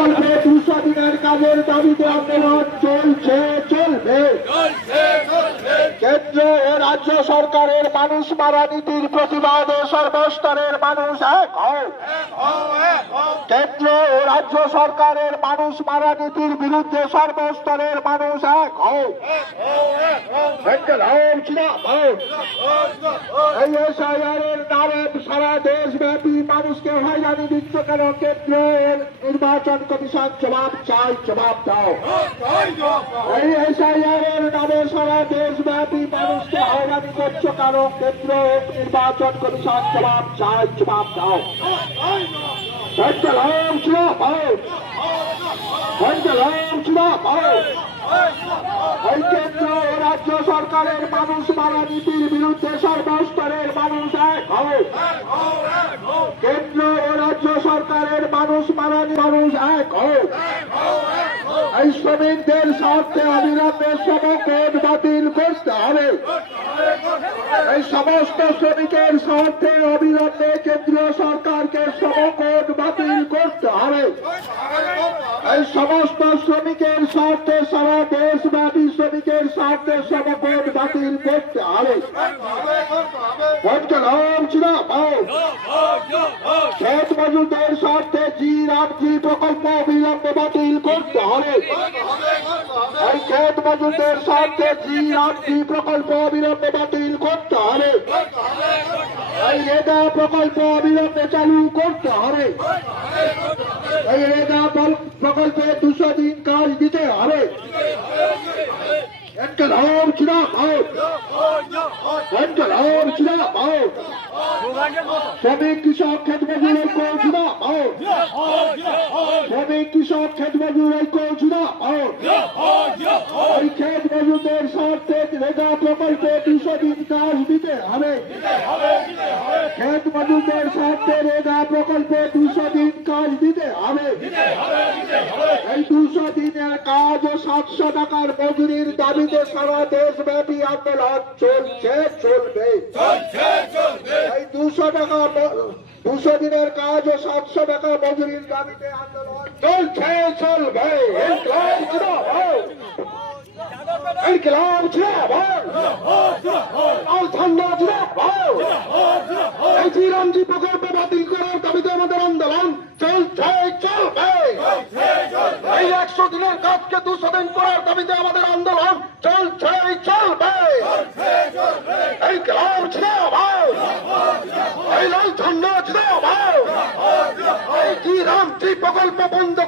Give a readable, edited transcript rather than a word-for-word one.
প্রকল্পে 200 দিনের কাজের দাবিতে আন্দোলন চলছে, চলবে। কেন্দ্র ও রাজ্য সরকারের মানুষ মারা নীতির প্রতিবাদে সর্বস্তরের মানুষ এক হও। কেন্দ্র ও রাজ্য সরকারের মানুষ মারা নীতির বিরুদ্ধে সর্বস্তরের মানুষ এক হও। এই এসআইআরের নামে সারা দেশব্যাপী মানুষকে হয়রানি দিচ্ছে কেন? কেন্দ্রের নির্বাচন কমিশন জবাব চাই, জবাব দাও। এই এসআইআরের নামে সারা দেশব্যাপী মানুষকে হয়রানি করছো কেন? কেন্দ্রের নির্বাচন কমিশন জবাব চাই, জবাব দাও। এই কেন্দ্র ও রাজ্য সরকারের মানুষ মারা নীতির বিরুদ্ধে সর্বস্তরের মানুষ এক হও। কেন্দ্র ও রাজ্য সরকারের মানুষ মারা মানুষ এক হও। এই শ্রমিকদের স্বার্থে অবিলম্বে সমকোণ বাতিল করতে হবে। এই সমস্ত শ্রমিকের স্বার্থে অবিলম্বে কেন্দ্রীয় সরকারকে সমকোণ বাতিল করতে হবে। এই সমস্ত শ্রমিকের স্বার্থে সারা দেশব্যাপী শ্রমিকের স্বার্থে সমকোণ বাতিল করতে হবে। ক্ষেত মজুরদের স্বার্থে জি প্রকল্প অবিলম্বে বাতিল করতে হবে। এই ক্ষেত মজুরদের স্বার্থে জি প্রকল্প অবিলম্বে বাতিল করতে হবে। এই রেগা প্রকল্প অবিলম্বে চালু করতে হবে। এই রেগা প্রকল্পে 200 দিন কাজ দিতে হবে। শ্রমিক কৃষক ক্ষেত মজুর ঐক্য শ্রমিক কৃষক ক্ষেত মজুর ঐক্য এই ক্ষেত মজুরদের স্বার্থে রেগা প্রকল্পে 200 দিন কাজ দিতে হবে। ক্ষেত মজুরদের স্বার্থে রেগা প্রকল্পে 200 দিন কাজ দিতে হবে। এই 200 দিনের কাজ ও 700 টাকার মজুরির দাবিতে সারা দেশব্যাপী আন্দোলন চলছে, চলবে। এই 200 দিনের কাজ ও 700 টাকা মজুরির দাবিতে আন্দোলন চলছে, চলবে। জি প্রকল্প বাতিল করার দাবিতে আমাদের আন্দোলন চলছে, চলবে। এই 100 দিনের কাজকে 200 দিন করার দাবিতে আমাদের আন্দোলন চলছে, চলবে। এই ক্লাব এই লাল ঝন্ডা এই জি প্রকল্প বন্ধ